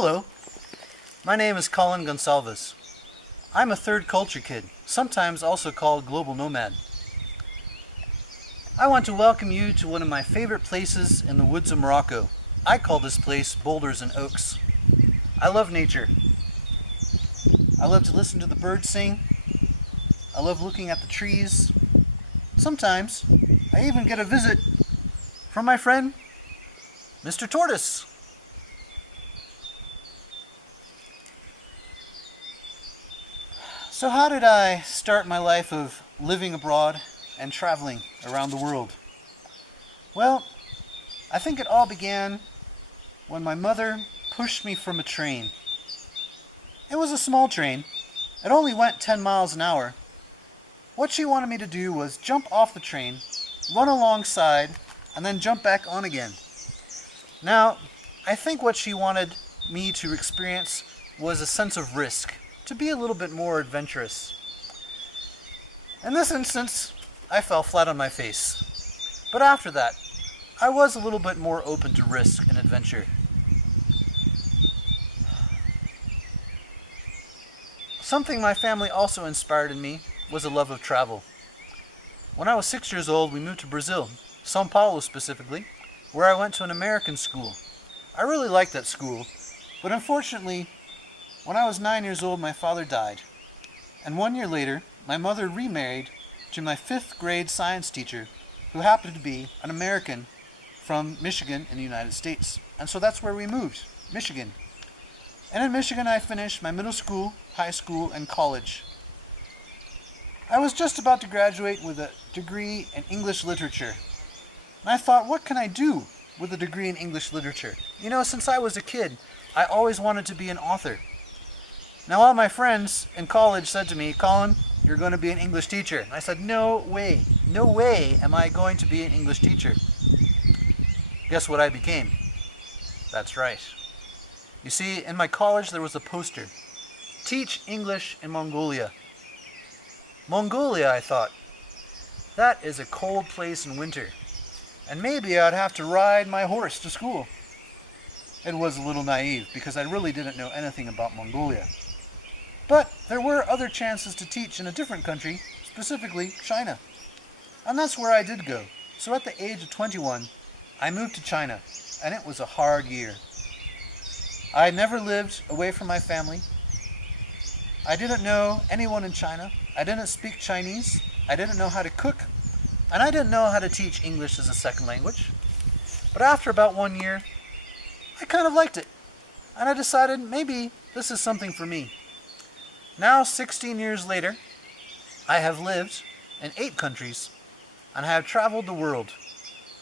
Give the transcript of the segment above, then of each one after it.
Hello, my name is Kolin Goncalves. I'm a third culture kid, sometimes also called global nomad. I want to welcome you to one of my favorite places in the woods of Morocco. I call this place Boulders and Oaks. I love nature. I love to listen to the birds sing. I love looking at the trees. Sometimes I even get a visit from my friend, Mr. Tortoise. So how did I start my life of living abroad and traveling around the world? Well, I think it all began when my mother pushed me from a train. It was a small train. It only went 10 miles an hour. What she wanted me to do was jump off the train, run alongside, and then jump back on again. Now, I think what she wanted me to experience was a sense of risk, to be a little bit more adventurous. In this instance, I fell flat on my face. But after that, I was a little bit more open to risk and adventure. Something my family also inspired in me was a love of travel. When I was 6 years old, we moved to Brazil, São Paulo specifically, where I went to an American school. I really liked that school, but unfortunately, when I was 9 years old, my father died. And 1 year later, my mother remarried to my 5th grade science teacher, who happened to be an American from Michigan in the United States. And so that's where we moved, Michigan. And in Michigan, I finished my middle school, high school, and college. I was just about to graduate with a degree in English literature. And I thought, what can I do with a degree in English literature? You know, since I was a kid, I always wanted to be an author. Now, all my friends in college said to me, Colin, you're going to be an English teacher. And I said, no way am I going to be an English teacher. Guess what I became? That's right. You see, in my college there was a poster. Teach English in Mongolia. Mongolia, I thought. That is a cold place in winter. And maybe I'd have to ride my horse to school. It was a little naive because I really didn't know anything about Mongolia. But there were other chances to teach in a different country, specifically China. And that's where I did go. So at the age of 21, I moved to China, and it was a hard year. I had never lived away from my family. I didn't know anyone in China. I didn't speak Chinese. I didn't know how to cook. And I didn't know how to teach English as a second language. But after about 1 year, I kind of liked it. And I decided maybe this is something for me. Now, 16 years later, I have lived in 8 countries and I have traveled the world.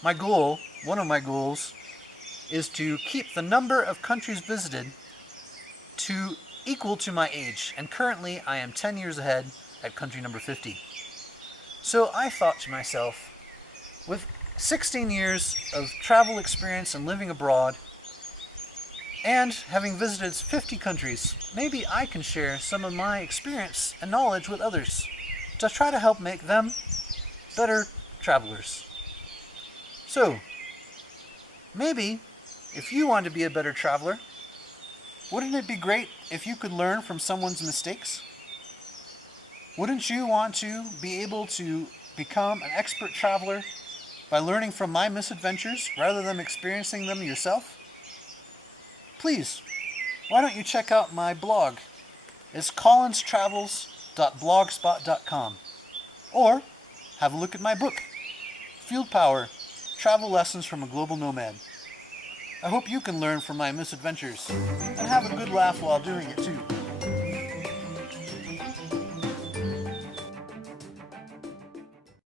My goal, one of my goals, is to keep the number of countries visited to equal to my age. And currently, I am 10 years ahead at country number 50. So I thought to myself, with 16 years of travel experience and living abroad, and having visited 50 countries, maybe I can share some of my experience and knowledge with others to try to help make them better travelers. So, maybe if you want to be a better traveler, wouldn't it be great if you could learn from someone's mistakes? Wouldn't you want to be able to become an expert traveler by learning from my misadventures rather than experiencing them yourself? Please, why don't you check out my blog? It's colinstravels.blogspot.com. Or have a look at my book, Field Power, Travel Lessons from a Global Nomad. I hope you can learn from my misadventures and have a good laugh while doing it too.